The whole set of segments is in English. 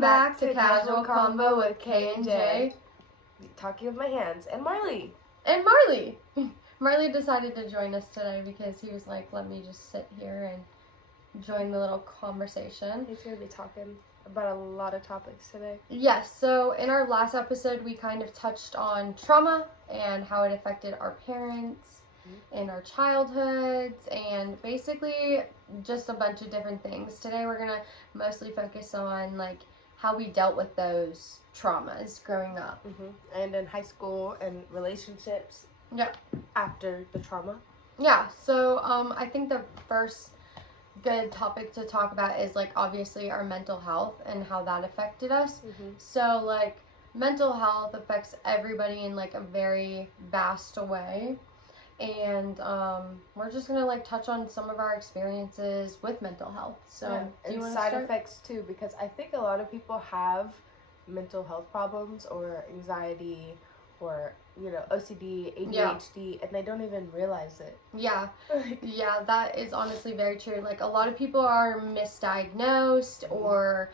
back to Casual Combo with K and J. Talking with my hands. And Marley. And Marley. Marley decided to join us today because he was like, let me just sit here and join the little conversation. He's going to be talking about a lot of topics today. Yes, so in our last episode, we kind of touched on trauma and how it affected our parents in our childhoods, and basically just a bunch of different things. Today we're going to mostly focus on like how we dealt with those traumas growing up. And in high school and relationships. Yep. After the trauma. Yeah, so I think the first good topic to talk about is like obviously our mental health and how that affected us. So like mental health affects everybody in like a very vast way. And we're just gonna like touch on some of our experiences with mental health. So do you and side effects too, because I think a lot of people have mental health problems or anxiety or OCD, ADHD, and they don't even realize it. Yeah, that is honestly very true. Like a lot of people are misdiagnosed or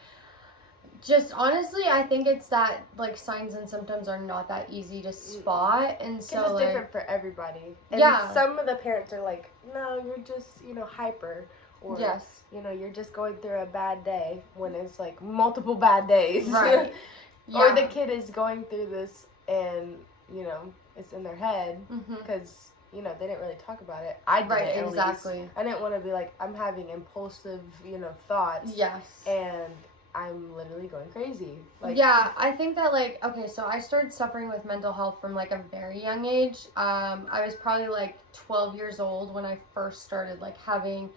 just honestly, I think it's that like signs and symptoms are not that easy to spot, and so it's like, different for everybody. And some of the parents are like, "No, you're just hyper," or you're just going through a bad day when it's like multiple bad days, right? Or the kid is going through this and it's in their head because they didn't really talk about it. I didn't exactly. I didn't want to be like I'm having impulsive thoughts. Yes. And I'm literally going crazy. Like, I think that like, okay, so I started suffering with mental health from like a very young age. I was probably like 12 years old when I first started like having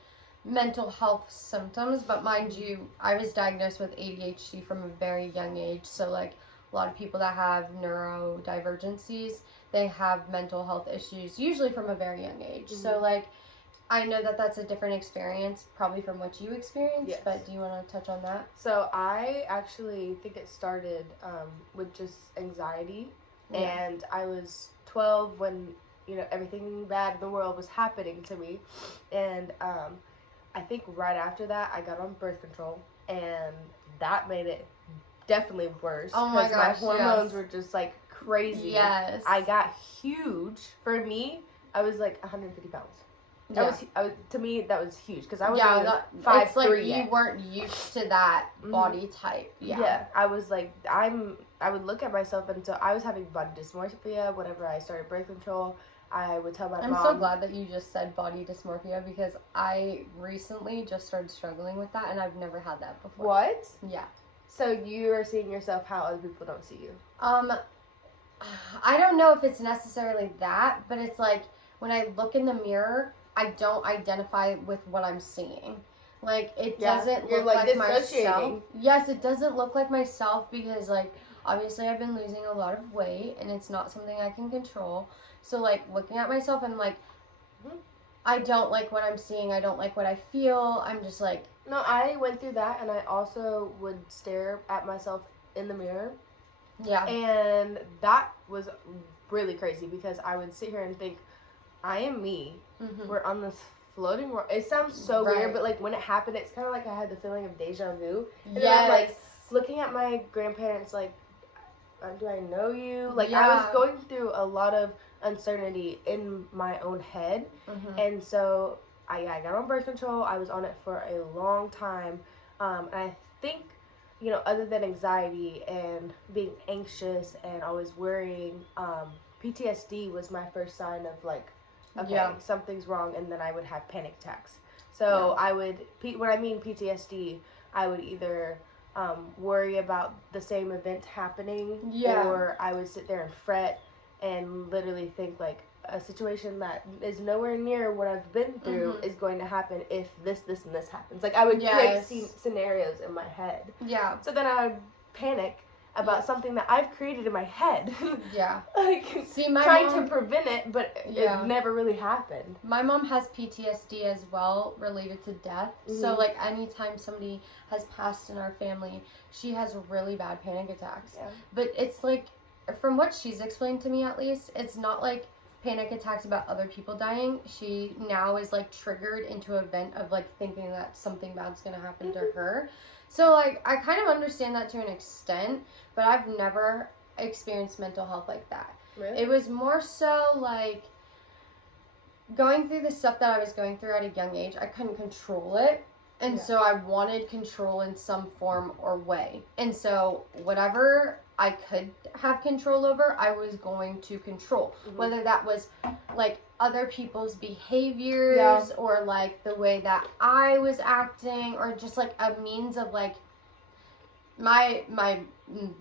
mental health symptoms, but mind you, I was diagnosed with ADHD from a very young age. So like a lot of people that have neurodivergencies, they have mental health issues usually from a very young age. So like I know that that's a different experience probably from what you experienced, but do you want to touch on that? So I actually think it started with just anxiety, and I was 12 when everything bad in the world was happening to me, and I think right after that I got on birth control, and that made it definitely worse. Oh my gosh, my hormones were just like crazy. Yes. I got huge. For me, I was like 150 pounds. That was to me that was huge because I was 5'3". Like you weren't used to that body type. Yeah. I was like I would look at myself, and so I was having body dysmorphia whenever I started birth control. I would tell my mom. I'm so glad that you just said body dysmorphia because I recently just started struggling with that, and I've never had that before. What? Yeah. So you are seeing yourself how other people don't see you? I don't know if it's necessarily that, but it's like when I look in the mirror, I don't identify with what I'm seeing. Like, it doesn't look like myself. Yes, it doesn't look like myself because, like, obviously I've been losing a lot of weight and it's not something I can control. So, like, looking at myself, I'm like, I don't like what I'm seeing. I don't like what I feel. I'm just like... No, I went through that, and I also would stare at myself in the mirror. Yeah. And that was really crazy because I would sit here and think, I am me. We're on this floating world. It sounds so weird, but like when it happened, it's kind of like I had the feeling of deja vu. And then I'm like looking at my grandparents, like, do I know you? Like I was going through a lot of uncertainty in my own head, and so I got on birth control. I was on it for a long time, and I think other than anxiety and being anxious and always worrying, PTSD was my first sign of like, okay, something's wrong, and then I would have panic attacks. So I would, when I mean PTSD, I would either worry about the same event happening, or I would sit there and fret and literally think like a situation that is nowhere near what I've been through is going to happen if this, and this happens. Like I would create scenarios in my head. Yeah. So then I would panic about something that I've created in my head. Like trying to prevent it, but it never really happened. My mom has PTSD as well related to death. So like anytime somebody has passed in our family, she has really bad panic attacks. But it's like, from what she's explained to me at least, it's not like panic attacks about other people dying. She now is like triggered into an event of like thinking that something bad's gonna happen to her. So, like, I kind of understand that to an extent, but I've never experienced mental health like that. Really? It was more so, like, going through the stuff that I was going through at a young age, I couldn't control it. And so I wanted control in some form or way. And so whatever I could have control over, I was going to control. Mm-hmm. Whether that was, like, other people's behaviors or, like, the way that I was acting, or just, like, a means of, like, my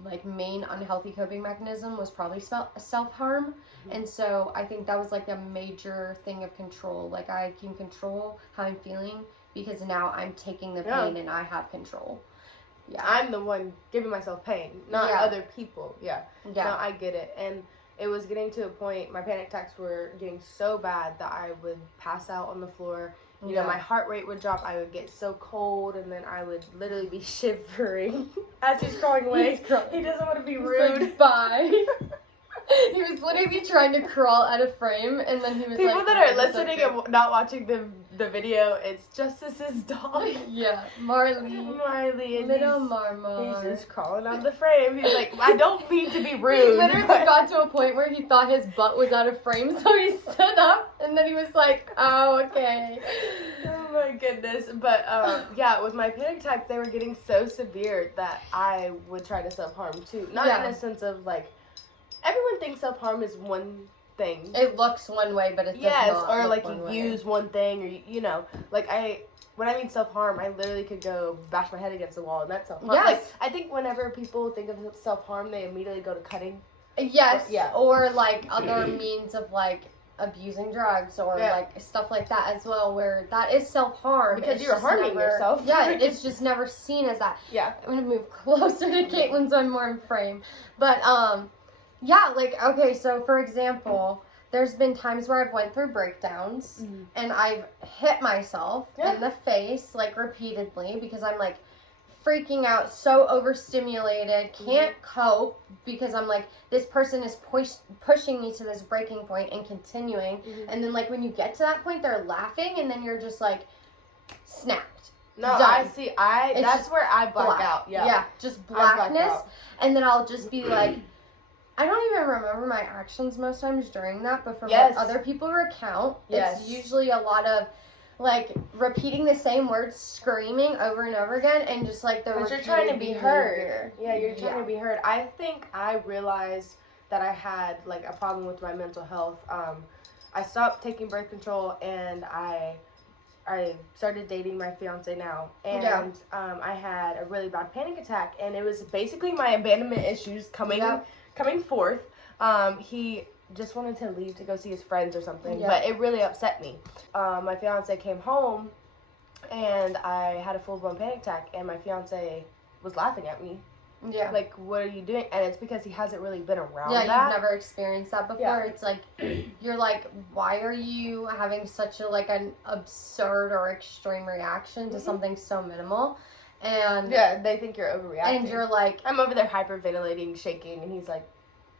like, main unhealthy coping mechanism was probably self-harm. Mm-hmm. And so I think that was, like, a major thing of control. Like, I can control how I'm feeling because now I'm taking the pain and I have control. Yeah. I'm the one giving myself pain, not other people. Yeah. No, I get it. And it was getting to a point, my panic attacks were getting so bad that I would pass out on the floor. You know, my heart rate would drop. I would get so cold, and then I would literally be shivering as he's crawling away. He doesn't want to be rude. Like, bye. He was literally trying to crawl out of frame, and then he was People like... that are listening and not watching the video, it's Justice's dog. Yeah, Marley. Marley. And little Marmar. He's just crawling out of the frame. He's like, I don't mean to be rude. He literally got to a point where he thought his butt was out of frame, so he stood up, and then he was like, oh, okay. Oh my goodness. But with my panic attacks, they were getting so severe that I would try to self-harm too. Not in a sense of, like, everyone thinks self-harm is one thing. It looks one way, but it does not. Or like you use one thing, or you know, like when I mean self-harm, I literally could go bash my head against the wall, and that's self-harm. Yes. Like, I think whenever people think of self-harm, they immediately go to cutting. Yes. Or like other means of, like, abusing drugs or like stuff like that as well, where that is self-harm because you're harming yourself. Yeah, it's just never seen as that. Yeah. I'm gonna move closer to Caitlin so I'm more in frame. But yeah, like, okay, so for example, there's been times where I've went through breakdowns and I've hit myself in the face, like, repeatedly because I'm, like, freaking out, so overstimulated, can't cope because I'm like, this person is pushing me to this breaking point and continuing. And then, like, when you get to that point, they're laughing and then you're just, like, snapped. No, done. I see. That's where I black out. Yeah, just blackness. And then I'll just be like, I don't even remember my actions most times during that, but from what other people recount, it's usually a lot of, like, repeating the same words, screaming over and over again, and just, like, the you're trying to be heard. Yeah, you're trying to be heard. I think I realized that I had, like, a problem with my mental health. I stopped taking birth control, and I started dating my fiance now, and I had a really bad panic attack, and it was basically my abandonment issues coming forth. He just wanted to leave to go see his friends or something, but it really upset me. My fiance came home, and I had a full-blown panic attack, and my fiance was laughing at me. Yeah. Like, what are you doing? And it's because he hasn't really been around that. Yeah, you've never experienced that before. Yeah. It's like, you're like, why are you having such a, like, an absurd or extreme reaction to something so minimal? And yeah, they think you're overreacting. And you're like, I'm over there hyperventilating, shaking, and he's like,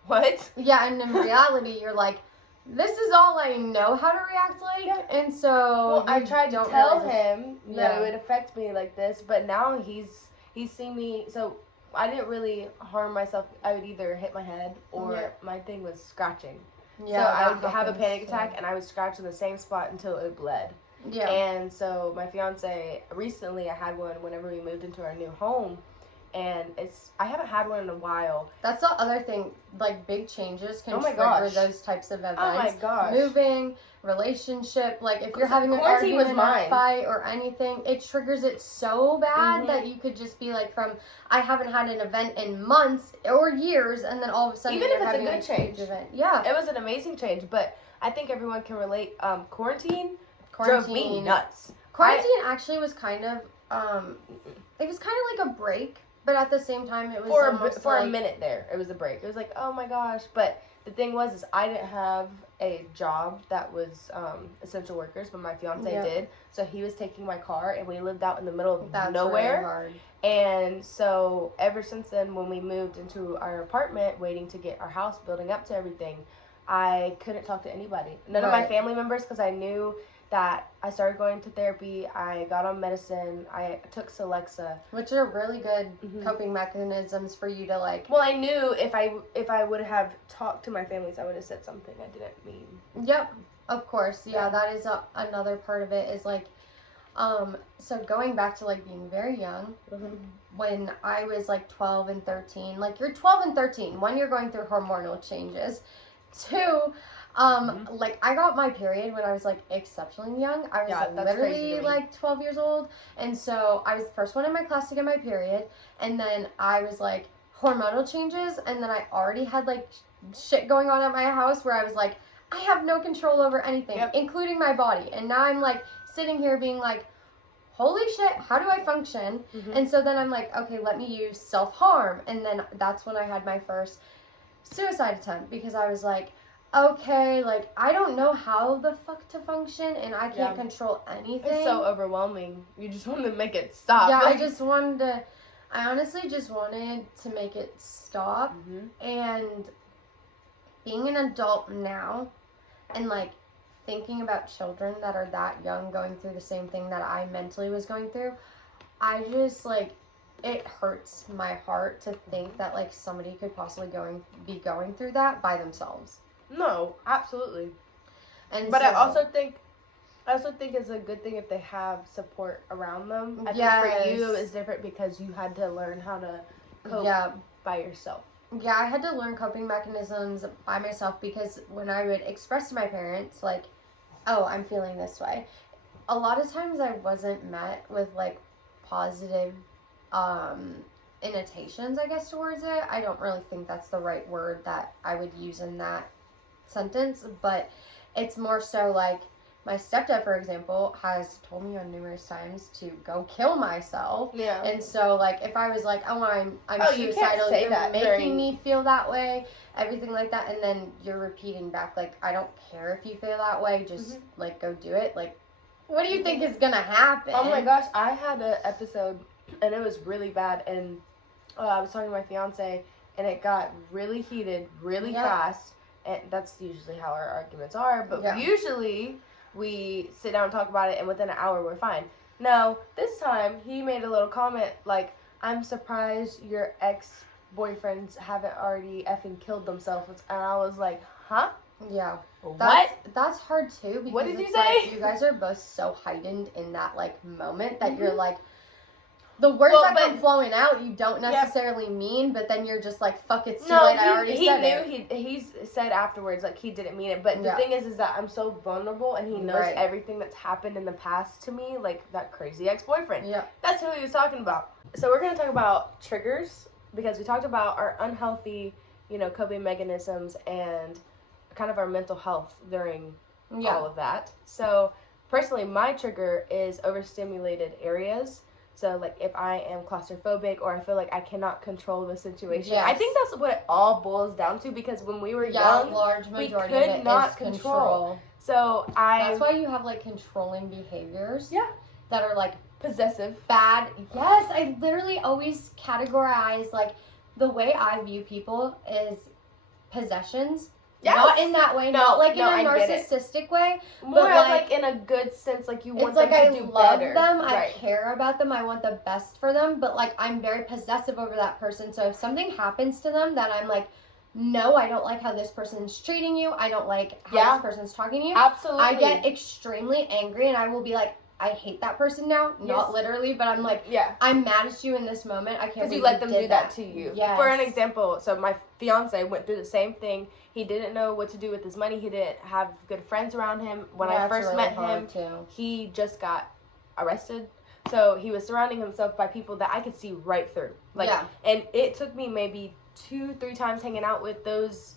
what? Yeah, and in reality, you're like, this is all I know how to react like, and so... Well, I tried to tell him that it would affect me like this, but now he's seen me, so I didn't really harm myself. I would either hit my head, or my thing was scratching. Yeah, so I would have a panic attack, and I would scratch in the same spot until it bled. Yeah. And so my fiance, recently I had one whenever we moved into our new home, and I haven't had one in a while. That's the other thing, like, big changes can trigger those types of events. Oh my gosh. Moving, relationship, like, if you're having an argument or a fight or anything, it triggers it so bad that you could just be like, from, I haven't had an event in months or years, and then all of a sudden even if it's a good change. Event. Yeah. It was an amazing change, but I think everyone can relate. Quarantine drove me nuts. Quarantine actually was kind of, it was kind of like a break. But at the same time, it was for a minute there. It was a break. It was like, oh my gosh. But the thing is I didn't have a job that was essential workers, but my fiance did. So he was taking my car, and we lived out in the middle of nowhere. Really hard. And so ever since then, when we moved into our apartment, waiting to get our house building up to everything, I couldn't talk to anybody. None of my family members, because I knew that I started going to therapy. I got on medicine. I took Celexa, which are really good coping mechanisms for you to like. Well, I knew if I would have talked to my families, I would have said something I didn't mean. Yep, of course. Yeah, that is another part of it is like, so going back to like being very young, when I was like 12 and 13, like you're 12 and 13, one, you're going through hormonal changes, two, like I got my period when I was like exceptionally young. I was literally like 12 years old, and so I was the first one in my class to get my period, and then I was like hormonal changes, and then I already had like shit going on at my house where I was like, I have no control over anything, including my body, and now I'm like sitting here being like, holy shit, how do I function? And so then I'm like, okay, let me use self-harm, and then that's when I had my first suicide attempt, because I was like, okay, like, I don't know how the fuck to function, and I can't control anything. It's so overwhelming. You just want to make it stop. Yeah, I honestly just wanted to make it stop, and being an adult now, and, like, thinking about children that are that young going through the same thing that I mentally was going through, I just, like, it hurts my heart to think that, like, somebody could possibly be going through that by themselves. No, absolutely. And but I also think it's a good thing if they have support around them. I think for you it's different because you had to learn how to cope by yourself. Yeah, I had to learn coping mechanisms by myself, because when I would express to my parents, like, oh, I'm feeling this way, a lot of times I wasn't met with, like, positive annotations, I guess, towards it. I don't really think that's the right word that I would use in that sentence, but it's more so like my stepdad, for example, has told me on numerous times to go kill myself. Yeah. And so, like, if I was like, oh, I'm suicidal, you're making me feel that way, everything like that, and then you're repeating back, like, I don't care if you feel that way, just, like, go do it. Like, what do you think is gonna happen? Oh my gosh, I had an episode, and it was really bad, and I was talking to my fiance, and it got really heated really fast. And that's usually how our arguments are. But usually we sit down and talk about it, and within an hour we're fine. No, this time he made a little comment like, I'm surprised your ex-boyfriends haven't already effing killed themselves. And I was like, huh? Yeah. What? That's hard too. Because what did you say? Like, you guys are both so heightened in that, like, moment that you're like, the words that come flowing out, you don't necessarily mean, but then you're just like, fuck, it's too late, I already said it. He said afterwards, like, he didn't mean it. But the thing is that I'm so vulnerable, and he knows everything that's happened in the past to me, like that crazy ex-boyfriend. Yeah. That's who he was talking about. So we're going to talk about triggers, because we talked about our unhealthy, coping mechanisms and kind of our mental health during all of that. So, personally, my trigger is overstimulated areas. So, like, if I am claustrophobic or I feel like I cannot control the situation. I think that's what it all boils down to, because when we were young, large majority we could of it not is control. So, that's why you have, like, controlling behaviors. Yeah. That are, like, possessive. Bad. Yes, I literally always categorize, like, the way I view people is possessions. Yes. Not in that way, not like in a narcissistic way. More but like in a good sense, like you want them to do better. I love them, I care about them, I want the best for them, but like I'm very possessive over that person. So if something happens to them that I'm like, no, I don't like how this person's treating you, I don't like how this person's talking to you. Absolutely. I get extremely angry, and I will be like, I hate that person now. Not literally, but I'm like, I'm mad at you in this moment. I can't believe you let them do that to you. Yes. For an example, so my fiance went through the same thing. He didn't know what to do with his money. He didn't have good friends around him. When I first met him, he just got arrested. So he was surrounding himself by people that I could see right through. Like, and it took me maybe 2-3 times hanging out with those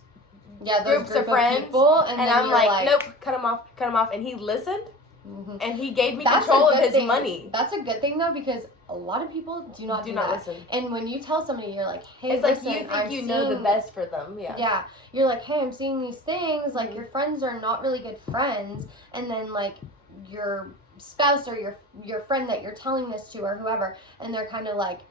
groups of friends. And I'm like, nope, cut him off. And he listened. Mm-hmm. And he gave me control of his money. That's a good thing, though, because a lot of people do not listen. And when you tell somebody, you're like, hey, it's like you think you know the best for them. Yeah. You're like, hey, I'm seeing these things. Like, your friends are not really good friends. And then, like, your spouse or your friend that you're telling this to or whoever, and they're kind of like,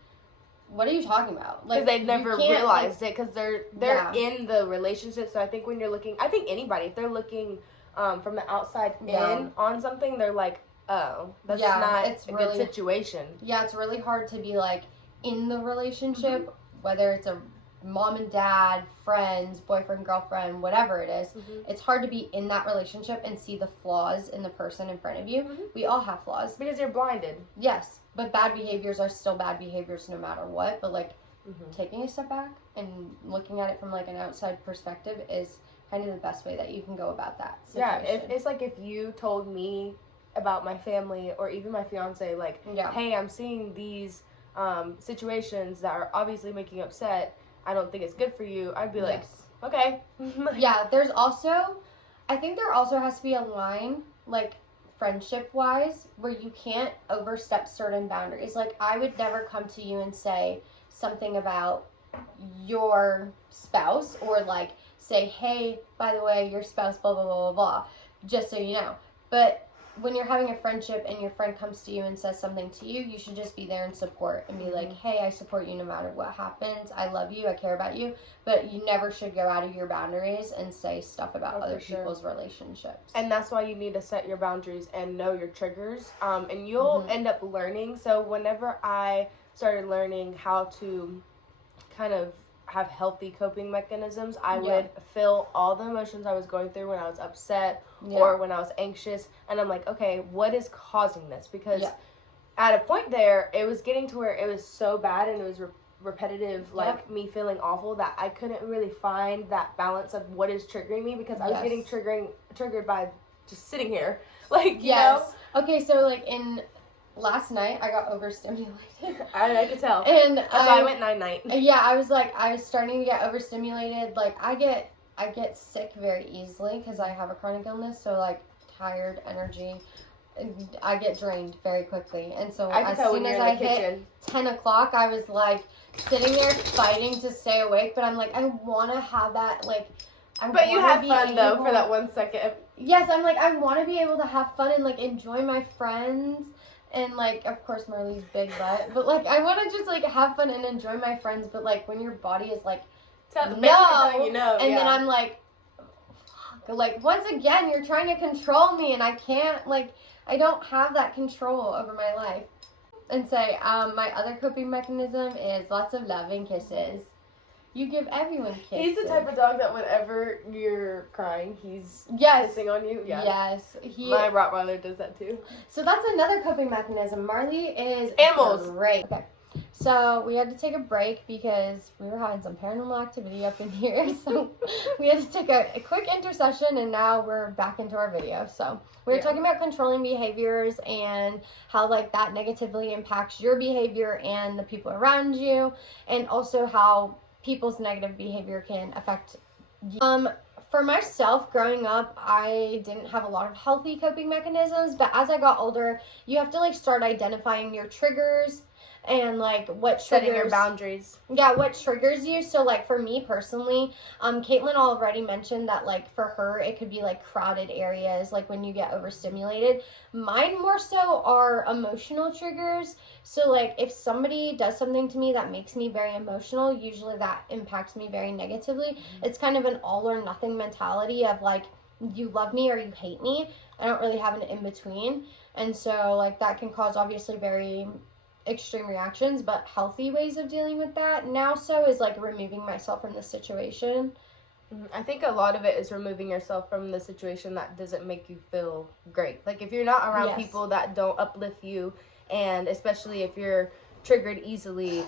what are you talking about? Like, because they've never realized it, because they're in the relationship. So I think when you're looking, I think anybody, if they're looking from the outside in on something, they're like, oh, that's not a good situation. Yeah, it's really hard to be like in the relationship, whether it's a mom and dad, friends, boyfriend, girlfriend, whatever it is. It's hard to be in that relationship and see the flaws in the person in front of you. We all have flaws. Because you're blinded. Yes, but bad behaviors are still bad behaviors no matter what. But like taking a step back and looking at it from like an outside perspective is kind of the best way that you can go about that situation. Yeah, it's like if you told me about my family or even my fiance, like, hey, I'm seeing these situations that are obviously making you upset. I don't think it's good for you. I'd be like, okay. Yeah, there's also, I think there also has to be a line, like, friendship-wise, where you can't overstep certain boundaries. Like, I would never come to you and say something about your spouse or, like, say, hey, by the way, your spouse, blah, blah, blah, blah, blah, just so you know. But when you're having a friendship and your friend comes to you and says something to you, you should just be there and support and be like, hey, I support you no matter what happens. I love you. I care about you. But you never should go out of your boundaries and say stuff about other people's relationships. And that's why you need to set your boundaries and know your triggers. And you'll end up learning. So whenever I started learning how to kind of have healthy coping mechanisms, I would feel all the emotions I was going through when I was upset or when I was anxious, and I'm like, okay, what is causing this? Because at a point there, it was getting to where it was so bad and it was repetitive, like me feeling awful, that I couldn't really find that balance of what is triggering me, because I was getting triggered by just sitting here, like, you know? Okay, so like last night, I got overstimulated. I could tell. And that's why I went night-night. Yeah, I was starting to get overstimulated. Like, I get sick very easily because I have a chronic illness. So, like, tired, energy, I get drained very quickly. And so, as soon as I hit 10 o'clock, I was, like, sitting there fighting to stay awake. But I'm like, I want to have that, like, But you had fun, though, for that 1 second. Yes, I'm like, I want to be able to have fun and, like, enjoy my friends. And, like, of course, Marley's big butt. But, like, I want to just, like, have fun and enjoy my friends. But, like, when your body is, like, no. You know, and then I'm, like, fuck. Like, once again, you're trying to control me. And I can't, like, I don't have that control over my life. And say, my other coping mechanism is lots of love and kisses. You give everyone kisses. He's the type of dog that whenever you're crying, he's kissing on you. Yeah. Yes. My Rottweiler does that too. So that's another coping mechanism. Marley is animals. Great. Okay. So we had to take a break because we were having some paranormal activity up in here. So we had to take a quick intercession, and now we're back into our video. So we were talking about controlling behaviors and how, like, that negatively impacts your behavior and the people around you, and also how people's negative behavior can affect you. For myself, growing up, I didn't have a lot of healthy coping mechanisms, but as I got older, you have to, like, start identifying your triggers and, like, what triggers... Setting your boundaries. Yeah, what triggers you. So, like, for me personally, Caitlin already mentioned that, like, for her, it could be, like, crowded areas, like, when you get overstimulated. Mine more so are emotional triggers. So, like, if somebody does something to me that makes me very emotional, usually that impacts me very negatively. It's kind of an all or nothing mentality of, like, you love me or you hate me. I don't really have an in-between. And so, like, that can cause, obviously, very extreme reactions, but healthy ways of dealing with that now is, like, removing myself from the situation. I think a lot of it is removing yourself from the situation that doesn't make you feel great. Like, if you're not around people that don't uplift you, and especially if you're triggered easily,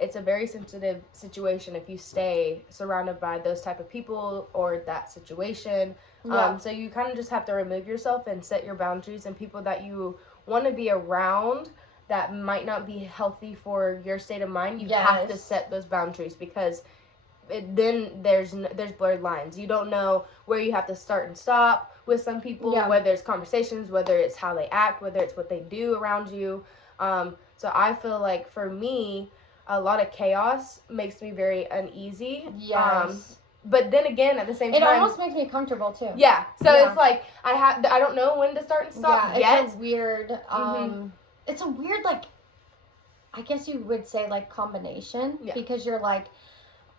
it's a very sensitive situation if you stay surrounded by those type of people or that situation. So you kind of just have to remove yourself and set your boundaries, and people that you want to be around that might not be healthy for your state of mind, you have to set those boundaries, because then there's blurred lines. You don't know where you have to start and stop with some people, whether it's conversations, whether it's how they act, whether it's what they do around you. So I feel like for me, a lot of chaos makes me very uneasy. Yes. But then again, at the same time, it almost makes me comfortable too. Yeah. So it's like I don't know when to start and stop yet. It's a weird. It's a weird, like, I guess you would say, like, combination, because you're like,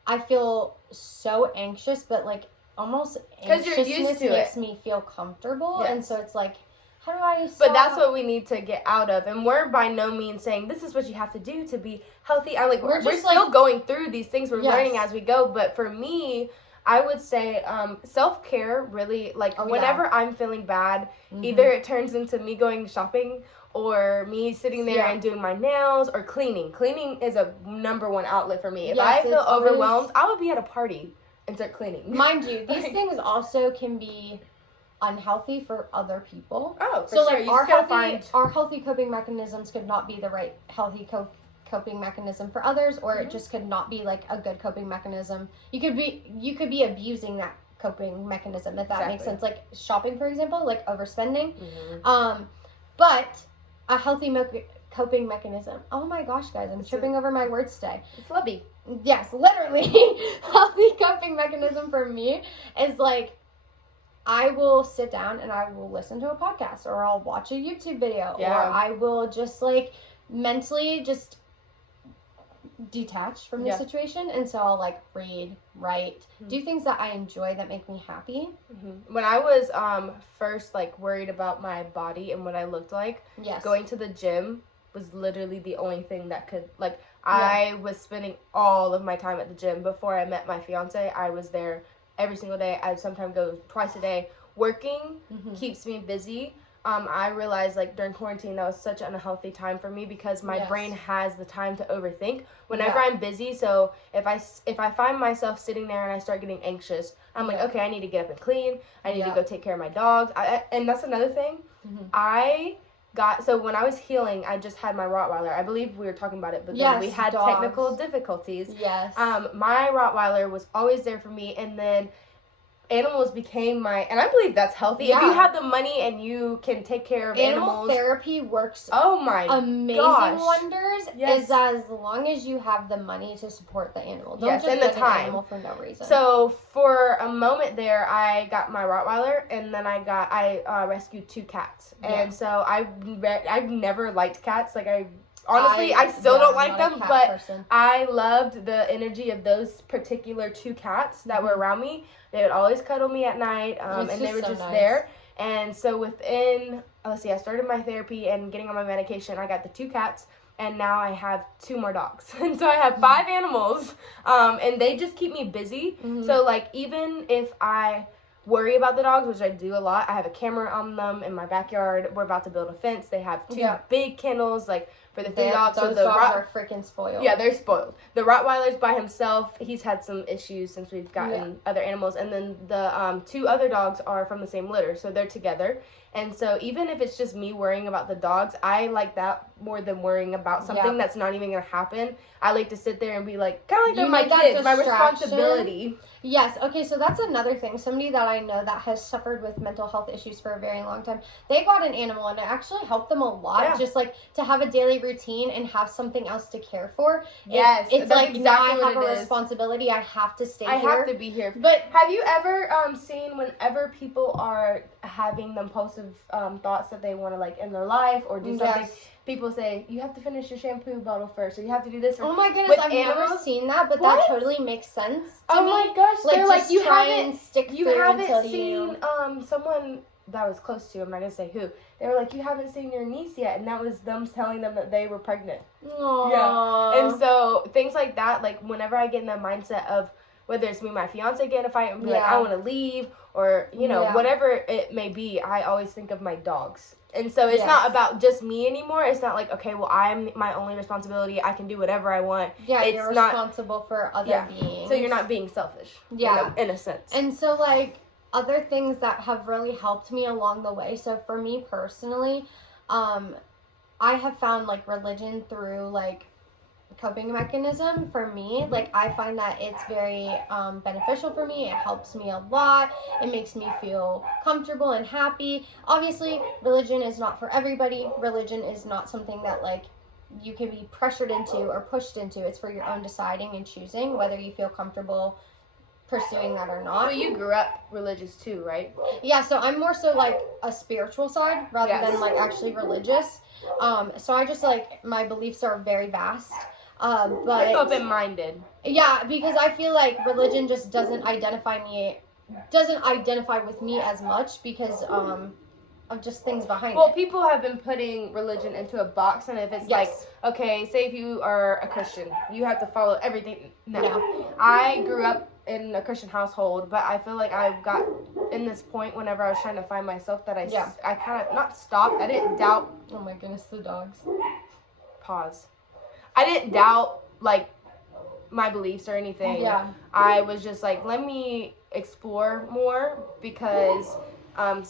I feel so anxious, but, like, almost 'cause you're used to makes it. me feel comfortable, Yes. and so it's like, how do I stop? But that's what we need to get out of, and we're by no means saying this is what you have to do to be healthy. We're still going through these things. We're learning as we go. But for me, I would say self-care really, like, whenever I'm feeling bad, either it turns into me going shopping or me sitting there and doing my nails or cleaning. Cleaning is a number one outlet for me. If I feel overwhelmed, I would be at a party and start cleaning. Mind you, these things also can be unhealthy for other people. Oh, for sure. Like our healthy coping mechanisms could not be the right healthy coping mechanism for others, or it just could not be like a good coping mechanism. You could be abusing that coping mechanism, if that makes sense. Like shopping, for example, like overspending. But a healthy coping mechanism. Oh my gosh, guys, I'm tripping over my words today. It's lovely. Yes, literally. Healthy coping mechanism for me is like, I will sit down and I will listen to a podcast, or I'll watch a YouTube video, or I will just like mentally just detach from the situation. And so I'll like read, write, do things that I enjoy that make me happy. When I was first like worried about my body and what I looked like, going to the gym was literally the only thing that could, like, I was spending all of my time at the gym. Before I met my fiance, I was there every single day. I'd sometimes go twice a day. Working keeps me busy. I realized, like, during quarantine, that was such an unhealthy time for me because my brain has the time to overthink whenever I'm busy. So if I find myself sitting there and I start getting anxious, I'm like, okay, I need to get up and clean. I need to go take care of my dogs. And that's another thing. So when I was healing, I just had my Rottweiler. I believe we were talking about it, but then we had technical difficulties. My Rottweiler was always there for me, and then animals became and I believe that's healthy. If you have the money and you can take care of animals. Animal therapy works amazing wonders is as long as you have the money to support the animal. Don't just and the get an time. Animal for no reason. So for a moment there, I got my Rottweiler, and then I rescued 2 cats. And so I've never liked cats. Like, honestly, I still don't like them, but I loved the energy of those particular 2 cats that were around me. They would always cuddle me at night, and they were just there. And so within, I started my therapy and getting on my medication. I got the 2 cats, and now I have 2 more dogs. And so I have 5 animals, and they just keep me busy. So, like, even if I worry about the dogs, which I do a lot, I have a camera on them in my backyard. We're about to build a fence. They have 2 big kennels, like, for the 3 dogs. Those dogs are freaking spoiled. Yeah, they're spoiled. The Rottweiler's by himself. He's had some issues since we've gotten other animals. And then the 2 other dogs are from the same litter, so they're together. And so even if it's just me worrying about the dogs, I like that more than worrying about something that's not even going to happen. I like to sit there and be like, kind of like they're my kids, my responsibility. Yes. Okay, so that's another thing. Somebody that I know that has suffered with mental health issues for a very long time, they got an animal, and it actually helped them a lot. Just like to have a daily routine and have something else to care for. It's like exactly now I have a responsibility. I have to stay here. I have to be here. But have you ever seen whenever people are having them impulsive thoughts that they want to, like, in their life or do something? People say, you have to finish your shampoo bottle first, or you have to do this. Oh my goodness, I've never seen that, but that totally makes sense to me. My gosh, like, like, you haven't seen someone that was close to, I'm not going to say who, they were like, you haven't seen your niece yet, and that was them telling them that they were pregnant. Aww. Yeah, and so things like that, like, whenever I get in the mindset of, whether it's me and my fiance get in a fight and be like, I want to leave, or, you know, whatever it may be, I always think of my dogs. And so it's not about just me anymore. It's not like, okay, well, I'm my only responsibility. I can do whatever I want. Yeah, you're responsible for other beings. So you're not being selfish. Yeah. In a sense. And so, like, other things that have really helped me along the way. So for me personally, I have found, like, religion through, like, coping mechanism for me. Like, I find that it's very beneficial for me. It helps me a lot. It makes me feel comfortable and happy. Obviously, religion is not for everybody. Religion is not something that, like, you can be pressured into or pushed into. It's for your own deciding and choosing whether you feel comfortable pursuing that or not. Well, you grew up religious too, right? Yeah, so I'm more so like a spiritual side rather than like actually religious. So I just, like, my beliefs are very vast. But open-minded. Yeah, because I feel like religion just doesn't identify me doesn't identify with me as much because of just things behind Well, it. people have been putting religion into a box, and if it's like, okay, say if you are a Christian, you have to follow everything. No. I grew up in a Christian household, but I feel like I got in this point whenever I was trying to find myself that I kind of, not stopped, I didn't doubt. Oh my goodness, the dogs. Pause. I didn't doubt, like, my beliefs or anything. Yeah. I was just like, let me explore more because I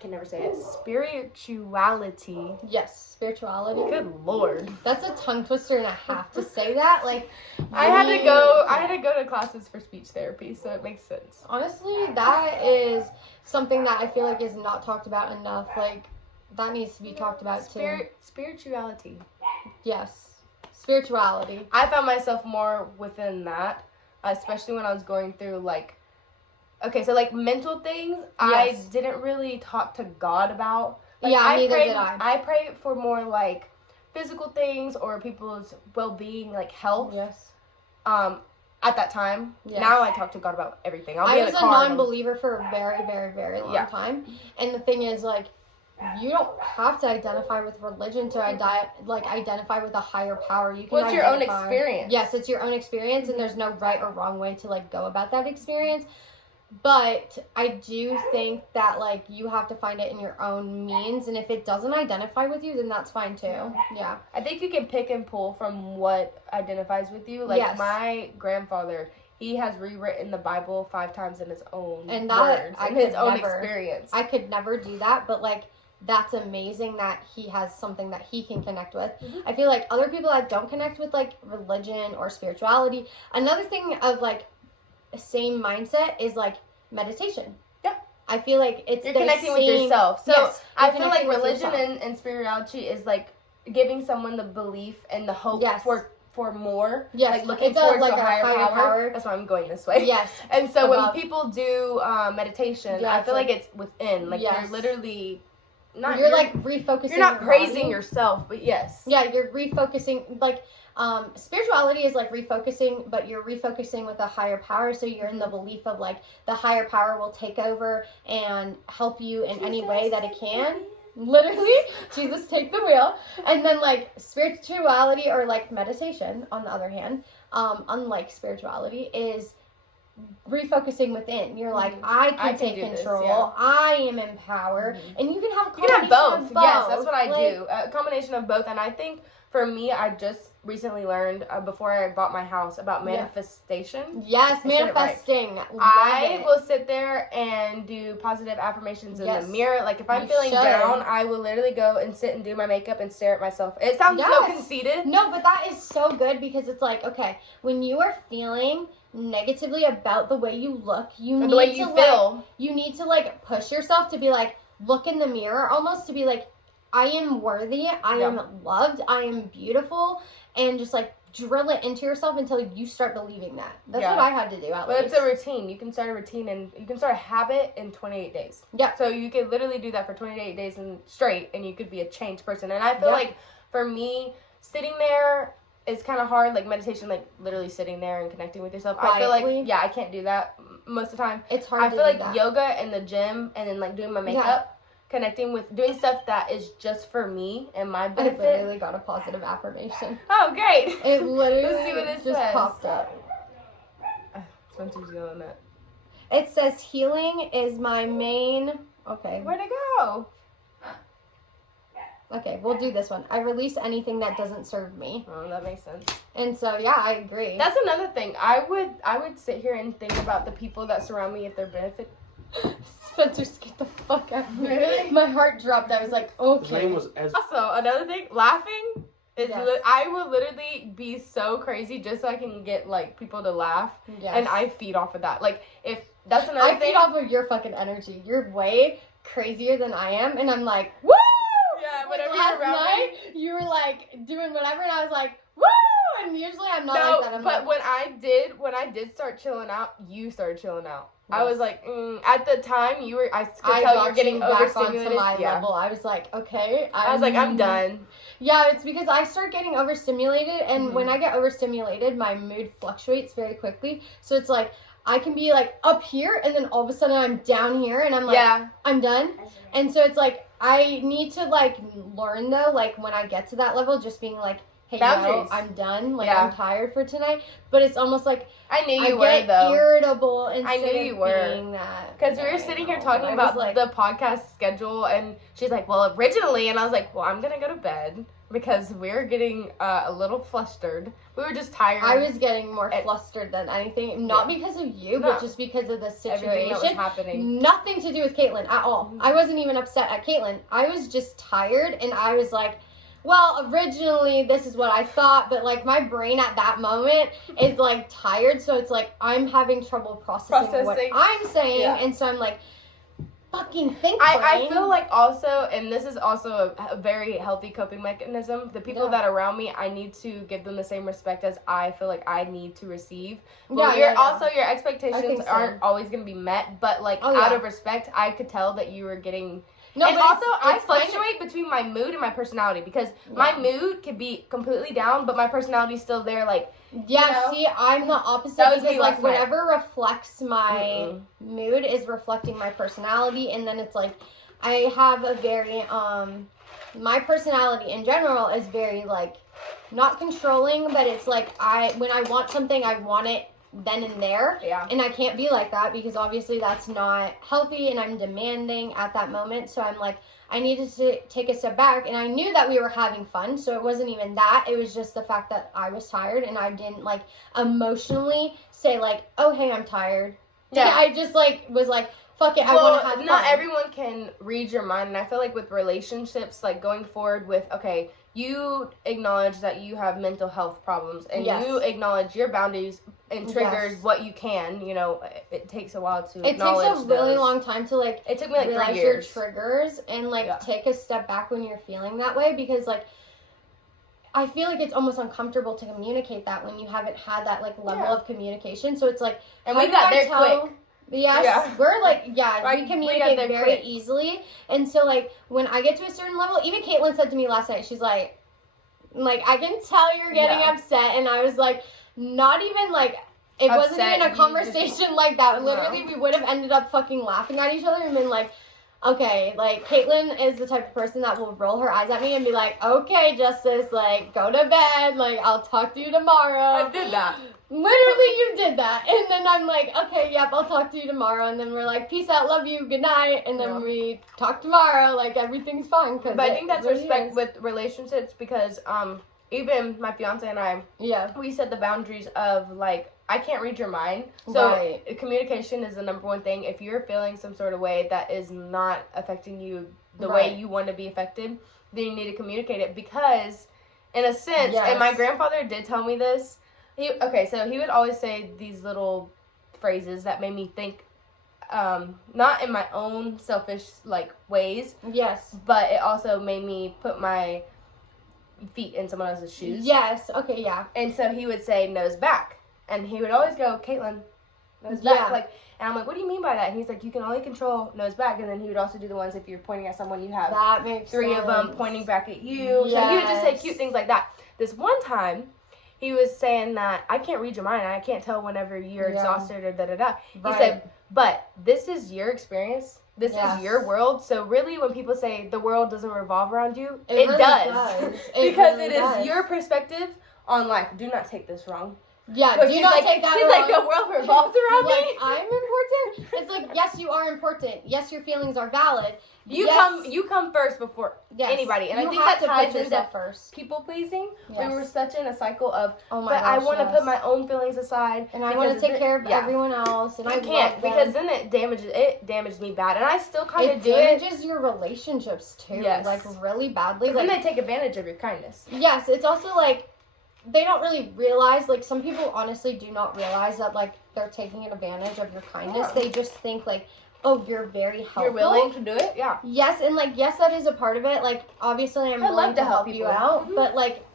can never say it. Spirituality. Yes, spirituality. Good Lord. That's a tongue twister and a half to say that. Like, I had to go to classes for speech therapy, so it makes sense. Honestly, that is something that I feel like is not talked about enough. Like, that needs to be talked about too. Spirituality. Yes. Spirituality. I found myself more within that, especially when I was going through, like, okay, so, like, mental things, I didn't really talk to God about. Like, neither did I. I pray for more, like, physical things or people's well-being, like, health. Yes. At that time. Yes. Now I talk to God about everything. I was a non-believer for a very, very, very long time. And the thing is, like, you don't have to identify with religion to identify with a higher power. You can. Well, it's your own experience. Yes, it's your own experience, and there's no right or wrong way to, like, go about that experience. But I do think that, like, you have to find it in your own means, and if it doesn't identify with you, then that's fine too. Yeah. I think you can pick and pull from what identifies with you. Like, my grandfather, he has rewritten the Bible 5 times in his own words and his own experience. I could never do that, but, like, that's amazing that he has something that he can connect with. I feel like other people that don't connect with, like, religion or spirituality, another thing of, like, same mindset is, like, meditation. Yeah. I feel like you're connecting with yourself. So I feel like religion and spirituality is, like, giving someone the belief and the hope for more. Yes. Like, looking towards a higher power. That's why I'm going this way. Yes. And so when people do meditation, I feel like it's within. Like, you're literally you're like refocusing. You're not praising yourself, but yes. Yeah, you're refocusing. Like, spirituality is like refocusing, but you're refocusing with a higher power. So you're in the belief of, like, the higher power will take over and help you in any way that it can. Literally, Jesus, take the wheel. And then, like, spirituality or, like, meditation, on the other hand, unlike spirituality, is refocusing within. You're like, I can take control. This, I am in power. And you can have a combination of both. Yes, that's what I do. A combination of both. And I think for me, I just recently learned before I bought my house about manifestation. Yes, manifesting. I will sit there and do positive affirmations in the mirror. Like, if I'm feeling down, I will literally go and sit and do my makeup and stare at myself. It sounds so conceited. No, but that is so good because it's like, okay, when you are feeling negatively about the way you look, you need to like push yourself to be like, look in the mirror almost, to be like, I am worthy, I am loved, I am beautiful, and just like drill it into yourself until you start believing that. That's what I had to do at least. It's a routine. You can start a routine and you can start a habit in 28 days. Yeah. So you could literally do that for 28 days and straight, and you could be a changed person. And I feel like for me, sitting there is kind of hard, like meditation, like literally sitting there and connecting with yourself. Quietly. I feel like, I can't do that most of the time. It's hard I feel like yoga in the gym and then like doing my makeup, connecting with, doing stuff that is just for me and my benefit. I literally got a positive affirmation. Oh, great. It literally Let's see what it just says. Popped up. Spencer's yelling at. It says, healing is my main... Okay. Where'd it go? Okay, we'll do this one. I release anything that doesn't serve me. Oh, that makes sense. And so, yeah, I agree. That's another thing. I would sit here and think about the people that surround me if they're benefit. Spencer, get the fuck out of here. My heart dropped. I was like, okay. His name was Also, another thing, laughing is I will literally be so crazy just so I can get like people to laugh. Yes. And I feed off of that. Like, if that's another thing. I feed off of your fucking energy. You're way crazier than I am, and I'm like, woo! Yeah, whenever last night, you were like doing whatever, and I was like, woo! And usually I'm not like that. But when I did start chilling out, you started chilling out. Yes. I was like, at the time, I could tell you're getting overstimulated. Onto my level. I was like, okay. I was like, I'm done. Yeah, it's because I start getting overstimulated, and when I get overstimulated, my mood fluctuates very quickly. So it's like, I can be like up here and then all of a sudden I'm down here and I'm like, I'm done. And so it's like, I need to like learn though, like when I get to that level, just being like, hey, yo, I'm done. Like I'm tired for tonight. But it's almost like I knew you I get though. Irritable instead I knew you were. being that. Because we were sitting here talking about like, the podcast schedule, and she's like, well, originally, and I was like, well, I'm gonna go to bed because we're getting a little flustered. We were just tired. I was getting more flustered than anything, not because of you, but just because of the situation. Everything that was happening. Nothing to do with Caitlin at all. I wasn't even upset at Caitlin. I was just tired, and I was like, well, originally this is what I thought, but like my brain at that moment is like tired, so it's like I'm having trouble processing. What I'm saying, and so I'm like, fucking think. I feel like also, and this is also a very healthy coping mechanism, the people that are around me, I need to give them the same respect as I feel like I need to receive. Well, also your expectations aren't always going to be met, but like out of respect, I could tell that you were getting... No, and also, I fluctuate between my mood and my personality because my mood could be completely down, but my personality's still there, like... Yeah, you know? See, I'm the opposite because, like, whatever reflects my mood is reflecting my personality, and then it's, like, I have a very, my personality in general is very, like, not controlling, but it's, like, when I want something, I want it then and there, and I can't be like that because obviously that's not healthy, and I'm demanding at that moment, so I'm like, I needed to take a step back, and I knew that we were having fun, so it wasn't even that, it was just the fact that I was tired, and I didn't, like, emotionally say, like, oh, hey, I'm tired. Yeah. I just, like, was like, fuck it, I want to have fun. Not everyone can read your mind, and I feel like with relationships, like, going forward with, okay, you acknowledge that you have mental health problems, and you acknowledge your boundaries and triggers what you can, you know, it takes a while to acknowledge It takes a really long time to, like, it took me, like, realize 3 years. Your triggers and, like, take a step back when you're feeling that way because, like, I feel like it's almost uncomfortable to communicate that when you haven't had that, like, level of communication, so it's, like... And we got there quick. Yes, we're like, we communicate very easily. And so, like, when I get to a certain level, even Caitlin said to me last night, she's like, I can tell you're getting upset. And I was like, not even, like, it wasn't even a conversation like that. Literally, we would have ended up fucking laughing at each other and been like, okay, like, Caitlin is the type of person that will roll her eyes at me and be like, okay, Justice, like, go to bed. Like, I'll talk to you tomorrow. I did that. Literally, you did that. And then I'm like, okay, yep, I'll talk to you tomorrow. And then we're like, peace out, love you, good night. And then we talk tomorrow. Like, everything's fine. But I think that's respect with relationships because even my fiance and I, we set the boundaries of, like, I can't read your mind. So communication is the number one thing. If you're feeling some sort of way that is not affecting you the way you want to be affected, then you need to communicate it because, in a sense, and my grandfather did tell me this, so he would always say these little phrases that made me think, not in my own selfish, like, ways. Yes. But it also made me put my feet in someone else's shoes. Yes. Okay, yeah. And so he would say, nose back. And he would always go, Caitlin, nose back. Like, and I'm like, what do you mean by that? And he's like, you can only control nose back. And then he would also do the ones if you're pointing at someone, you have three of them pointing back at you. Yes. So he would just say cute things like that. This one time, he was saying that I can't read your mind. I can't tell whenever you're exhausted or da-da-da. He said, but this is your experience. This is your world. So really when people say the world doesn't revolve around you, it really does. Because it is your perspective on life. Do not take this wrong. Yeah, do not take that wrong. She's like, the world revolves around me. Like, I'm important? It's like, yes, you are important. Yes, your feelings are valid. You come first before anybody. And I think that ties into first. People pleasing. Yes. We were such in a cycle of, I want to put my own feelings aside. And I want to take care of everyone else. And I can't because then it damaged me bad. And I still kind of do it. It damages your relationships too. Yes. Like really badly. Then they take advantage of your kindness. Yes, it's also like, they don't really realize, like, some people honestly do not realize that, like, they're taking advantage of your kindness. Yeah. They just think, like, oh, you're very helpful. You're willing to do it? Yeah. Yes, and, like, yes, that is a part of it. Like, obviously, I'm willing to help you out. Mm-hmm. But, like,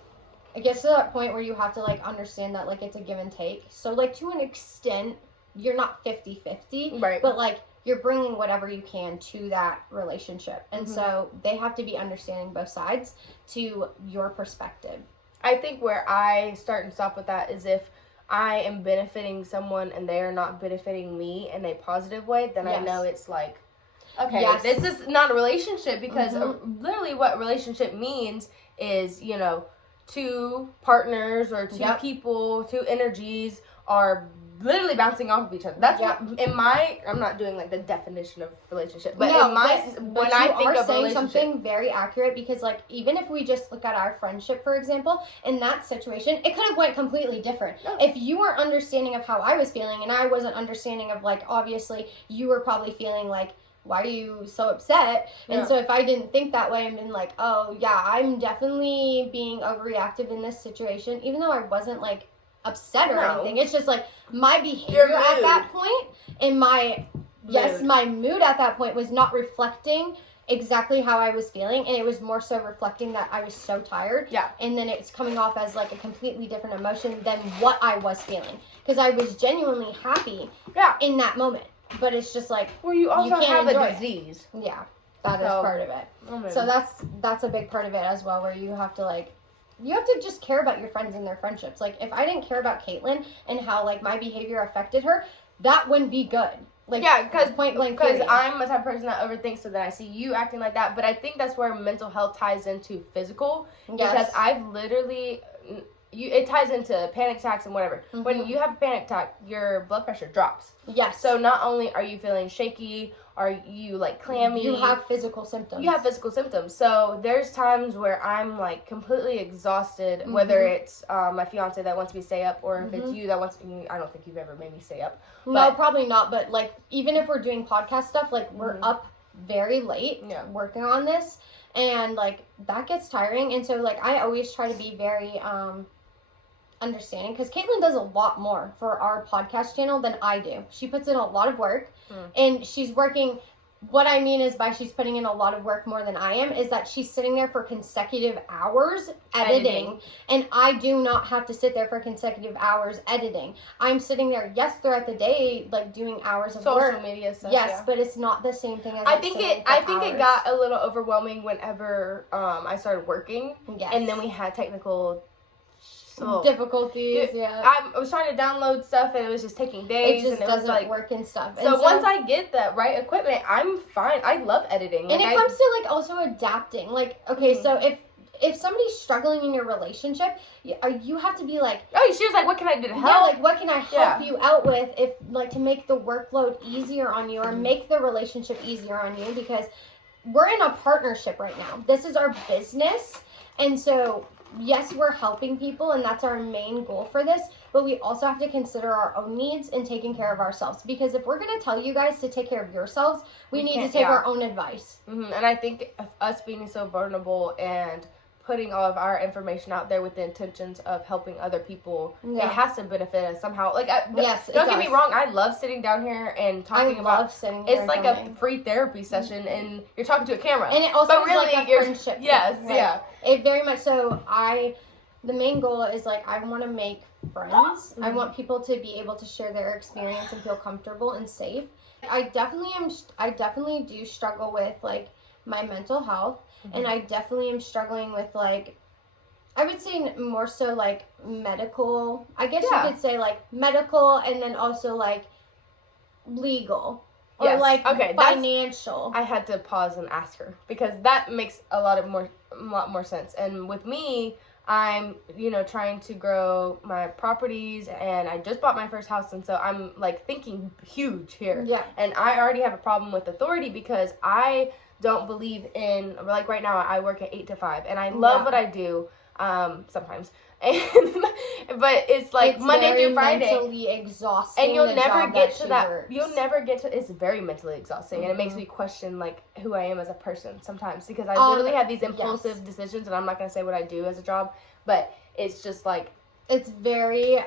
it gets to that point where you have to, like, understand that, like, it's a give and take. So, like, to an extent, you're not 50-50. Right. But, like, you're bringing whatever you can to that relationship. And so they have to be understanding both sides to your perspective. I think where I start and stop with that is if I am benefiting someone and they are not benefiting me in a positive way, then I know it's like, okay, this is not a relationship, because literally what relationship means is, you know, two partners or two people, two energies are literally bouncing off of each other. That's what I'm not doing like the definition of relationship, but when I think of relationship, something very accurate, because like even if we just look at our friendship, for example, in that situation, it could have went completely different. If you were understanding of how I was feeling and I wasn't understanding of, like, obviously you were probably feeling like, why are you so upset? And so if I didn't think that way and been like, oh yeah, I'm definitely being overreactive in this situation, even though I wasn't like upset or anything, it's just like my behavior at that point and my mood at that point was not reflecting exactly how I was feeling, and it was more so reflecting that I was so tired, and then it's coming off as like a completely different emotion than what I was feeling, because I was genuinely happy in that moment. But it's just like, well, you also have a disease. Yeah, that is part of it. So that's a big part of it as well, where you have to just care about your friends and their friendships. Like, if I didn't care about Caitlin and how like my behavior affected her, that wouldn't be good. Like, because point blank. Because I'm the type of person that overthinks, so then I see you acting like that. But I think that's where mental health ties into physical. Because I've literally. It ties into panic attacks and whatever. When you have a panic attack, your blood pressure drops. Yes. So not only are you feeling shaky, are you like clammy? You have physical symptoms. So there's times where I'm like completely exhausted, whether it's my fiance that wants me to stay up, or if it's you that wants me. I don't think you've ever made me stay up. No, probably not. But like, even if we're doing podcast stuff, like we're up very late working on this, and like that gets tiring. And so like I always try to be very understanding, because Caitlin does a lot more for our podcast channel than I do. She puts in a lot of work, and she's working. What I mean is by she's putting in a lot of work more than I am, is that she's sitting there for consecutive hours editing. And I do not have to sit there for consecutive hours editing. I'm sitting there, throughout the day, like doing hours of work. Social media stuff. But it's not the same thing as I think it got a little overwhelming whenever I started working. And then we had technical difficulties. I was trying to download stuff and it was just taking days. It just doesn't work and stuff. So once I get the right equipment, I'm fine. I love editing. And it comes to like also adapting. Like, okay, so if somebody's struggling in your relationship, you have to be like, oh, she was like, what can I do to help? Yeah, like what can I help you out with, if like to make the workload easier on you, or make the relationship easier on you, because we're in a partnership right now. This is our business, and so yes, we're helping people, and that's our main goal for this, but we also have to consider our own needs and taking care of ourselves, because if we're going to tell you guys to take care of yourselves, we need to take our own advice. And I think us being so vulnerable and putting all of our information out there with the intentions of helping other people, it has to benefit us somehow. Like, don't get me wrong, I love sitting down here and talking about. It's like a free therapy session, and you're talking to a camera, and it also is like a friendship. It very much so. The main goal is like I want to make friends. I want people to be able to share their experience and feel comfortable and safe. I definitely do struggle with like my mental health. And I definitely am struggling with, like, I would say more so, like, medical. I guess you could say, like, medical, and then also, like, legal. Or, like, financial. I had to pause and ask her, because that makes a lot more sense. And with me, I'm, trying to grow my properties, and I just bought my first house, and so I'm, like, thinking huge here. Yeah. And I already have a problem with authority, because I don't believe in, like right now I work at 8 to 5 and I love what I do sometimes, but it's like it's Monday through Friday, mentally exhausting, and you'll never get to that. You'll never get to. It's very mentally exhausting, and it makes me question like who I am as a person sometimes, because I literally have these impulsive decisions, and I'm not gonna say what I do as a job, but it's just like it's very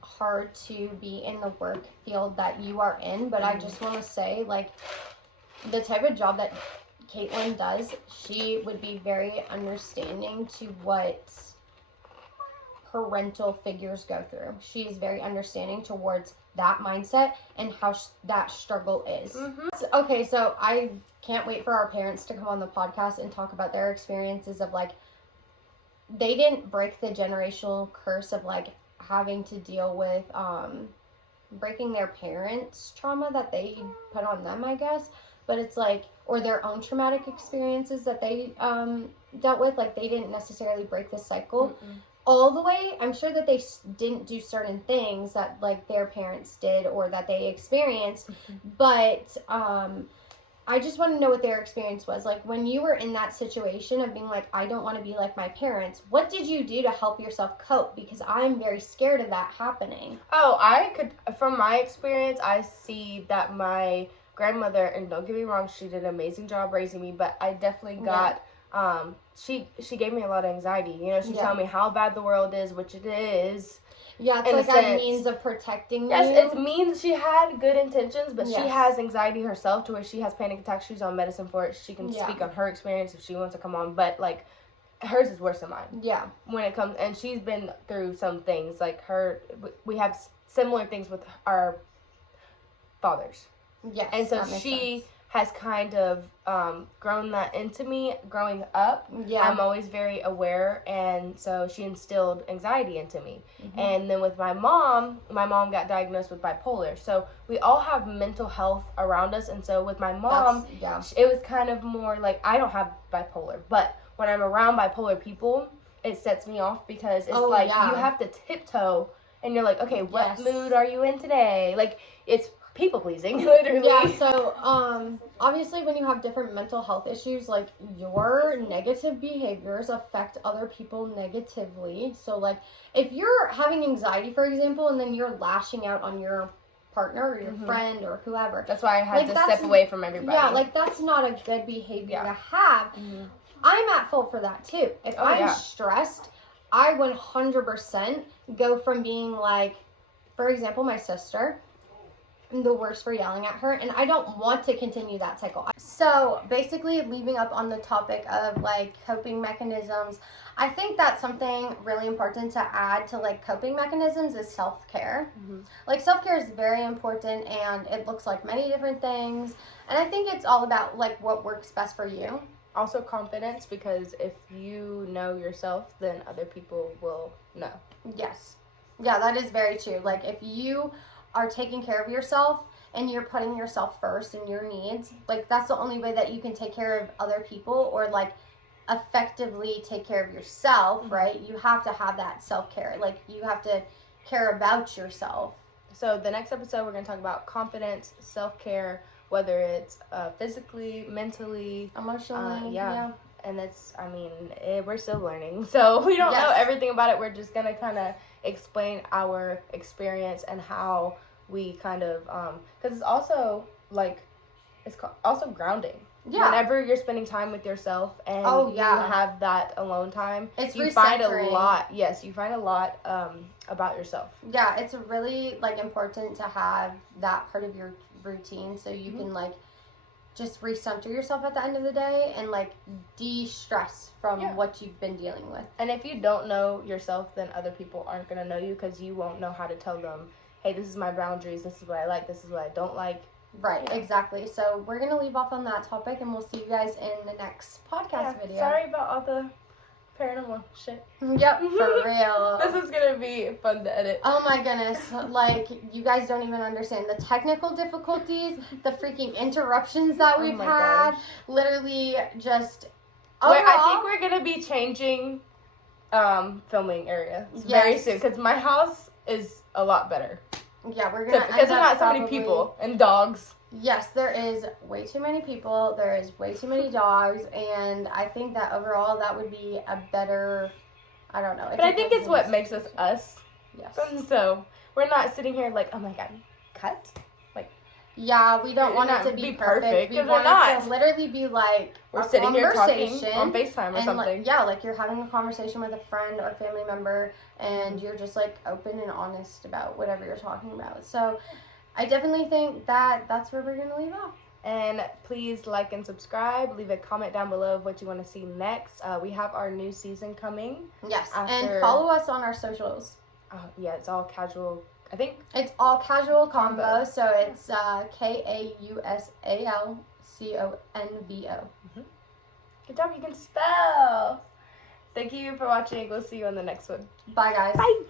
hard to be in the work field that you are in. But I just want to say, like, the type of job that Caitlin does, she would be very understanding to what parental figures go through. She is very understanding towards that mindset and how that struggle is. Okay, so I can't wait for our parents to come on the podcast and talk about their experiences of, like, they didn't break the generational curse of, like, having to deal with breaking their parents' trauma that they put on them, I guess. But it's like, or their own traumatic experiences that they dealt with. Like, they didn't necessarily break the cycle all the way. I'm sure that they didn't do certain things that, like, their parents did or that they experienced. But I just want to know what their experience was. Like, when you were in that situation of being like, I don't want to be like my parents, what did you do to help yourself cope? Because I'm very scared of that happening. Oh, I could, from my experience, I see that my grandmother, and don't get me wrong, she did an amazing job raising me, but I definitely got, she gave me a lot of anxiety. You know, she told me how bad the world is, which it is. Yeah, it's like a means of protecting you. Yes, it means she had good intentions, but she has anxiety herself to where she has panic attacks. She's on medicine for it. She can speak on her experience if she wants to come on, but, like, hers is worse than mine. Yeah. When it comes, and she's been through some things, like we have similar things with our fathers. Yes. And so she has kind of grown that into me growing up. Yeah. I'm always very aware, and so she instilled anxiety into me. And then with my mom got diagnosed with bipolar. So we all have mental health around us, and so with my mom, it was kind of more like, I don't have bipolar, but when I'm around bipolar people, it sets me off because it's you have to tiptoe, and you're like, okay, what mood are you in today? Like, it's people pleasing, literally. Yeah, so obviously when you have different mental health issues, like, your negative behaviors affect other people negatively. So, like, if you're having anxiety, for example, and then you're lashing out on your partner or your friend or whoever. That's why I had to step away from everybody. Yeah, like, that's not a good behavior to have. I'm at fault for that too. If I'm stressed, I 100% go from being like, for example, my sister, the worst for yelling at her, and I don't want to continue that cycle. So basically, leaving up on the topic of, like, coping mechanisms, I think that's something really important to add to, like, coping mechanisms is self-care. Like, self-care is very important, and it looks like many different things, and I think it's all about, like, what works best for you. Also confidence, because if you know yourself, then other people will know. Yes. Yeah, that is very true. Like, if you are taking care of yourself and you're putting yourself first and your needs, like, that's the only way that you can take care of other people or, like, effectively take care of yourself, right? You have to have that self-care. Like, you have to care about yourself. So the next episode, we're going to talk about confidence, self-care, whether it's physically, mentally, emotionally. And it's, I mean, we're still learning, so we don't know everything about it. We're just going to kind of explain our experience and how we kind of, because it's also, like, it's also grounding. Yeah. Whenever you're spending time with yourself and you have that alone time, you find a lot. Yes, you find a lot about yourself. Yeah, it's really, like, important to have that part of your routine so you can, like, just recenter yourself at the end of the day and, like, de-stress from what you've been dealing with. And if you don't know yourself, then other people aren't going to know you because you won't know how to tell them, hey, this is my boundaries, this is what I like, this is what I don't like. Right, exactly. So we're going to leave off on that topic, and we'll see you guys in the next podcast video. Sorry about all the paranormal shit. Yep, for real. This is going to be fun to edit. Oh my goodness. Like, you guys don't even understand the technical difficulties, the freaking interruptions that we've had. Gosh. Literally just overall, I think we're going to be changing filming area very soon because my house is a lot better. Yeah, we're going to because there's not so many people and dogs. Yes, there is way too many people. There is way too many dogs. And I think that overall that would be a better, I don't know. But I think it's what makes us us. Yes. So we're not sitting here like, oh my God, cut? Like, yeah, we don't want it to be perfect. We want it to literally be like we're sitting here talking on FaceTime or something. Like, like you're having a conversation with a friend or family member and you're just like open and honest about whatever you're talking about. So I definitely think that that's where we're going to leave off. And please like and subscribe. Leave a comment down below of what you want to see next. We have our new season coming. Yes, and follow us on our socials. Yeah, it's all casual. I think it's all casual combo. So it's KAUSALCONVO. Good job, you can spell. Thank you for watching. We'll see you on the next one. Bye, guys. Bye.